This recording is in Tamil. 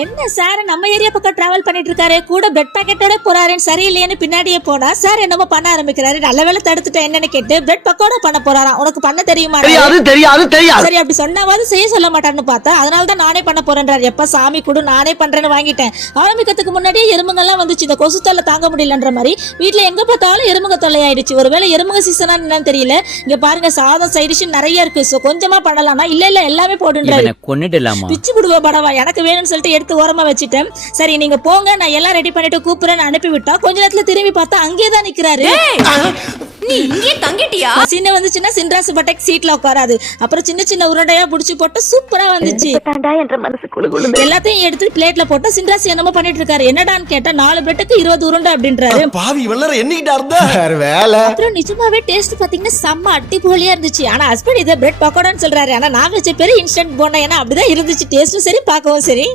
என்ன சார் நம்ம ஏரியா பக்கம் டிராவல் பண்ணிட்டு இருக்காரு கூட பிரெட் பாக்கெட்டோட போறாருன்னு சரியில்லைன்னு பின்னாடியே போனா சார் என்னமோ பண்ண ஆரம்பிக்கிறாரு. நல்ல வேலை தடுத்துட்டேன் என்னன்னு கேட்டு பிரெட் பக்கோடா பண்ண போறாராம். உனக்கு பண்ண தெரியுமா? தெரியாது தெரியாது தெரியாது. சரி அப்படி சொன்னாவது செய்ய சொல்ல மாட்டாருன்னு பார்த்தா அதனால தான் நானே பண்ண போறேன்றாரு. எப்ப சாமி கொடு நானே பண்றேன்னு வாங்கிட்டேன். ஆரம்பிக்கிறதுக்கு முன்னாடியே எறும்புங்கெல்லாம் வந்துச்சு. இந்த கொசு தொல்லை தாங்க முடியலன்ற மாதிரி. வீட்ல எங்க பார்த்தாலும் எறும்புங்க தொல்லை ஆயிடுச்சு ஒருவேளை எறும்புங்க சீசனா என்னன்னு தெரியல. இங்க பாருங்க சாதம் சைடிஷ் நிறைய இருக்கு. சோ கொஞ்சமா பண்ணலாம்னா இல்ல இல்ல எல்லாமே போடுன்றாரு. இவனை கொன்னுடலாமா? பிச்சு விடுவ படவா. எனக்கு வேணும்னு சொல்லிட்டு எடுத்து ஓரமா வச்சுட்டேன். சரி நீங்க போங்க. நான் எல்லாம் ரெடி பண்ணிட்டு கூப்பிடுறேன்னு அனுப்பி விட்டா கொஞ்ச நேரத்துல திரும்பி பார்த்தா அங்கேயே தான் நிக்கிறாரு. நீ இங்கே தங்கிட்டியா? சின்ன வந்துச்சுன்னா சின்ராசு பட்டைக்கு சீட்ல உட்காராது. அப்புறம் சின்ன சின்ன உருண்டையா புடிச்சு போட்டு சூப்பரா வந்துச்சு. எல்லாத்தையும் எடுத்து பிளேட்ல போட்டு சின்ராசு என்னமோ பண்ணிட்டு இருக்காரு. என்னடான்னு கேட்டா நாலு பிரெட்டுக்கு இருபது உருண்டை அப்படின்றாரு. பாவி இருந்தா? வேற வேலை. அப்புறம் நிஜமாவே டேஸ்ட் பாத்தீங்கன்னா செம்ம அடிப்பொலியா இருந்துச்சு. ஆனா ஹஸ்பண்ட் இதை பிரெட் பக்கோடான்னு சொல்றாரு. ஆனா நான் வச்ச பேரு இன்ஸ்டன்ட் போனா ஏன்னா அப்படிதான் இருந்துச்சு. டேஸ்டும் சரி பார்க்கவும் சரி.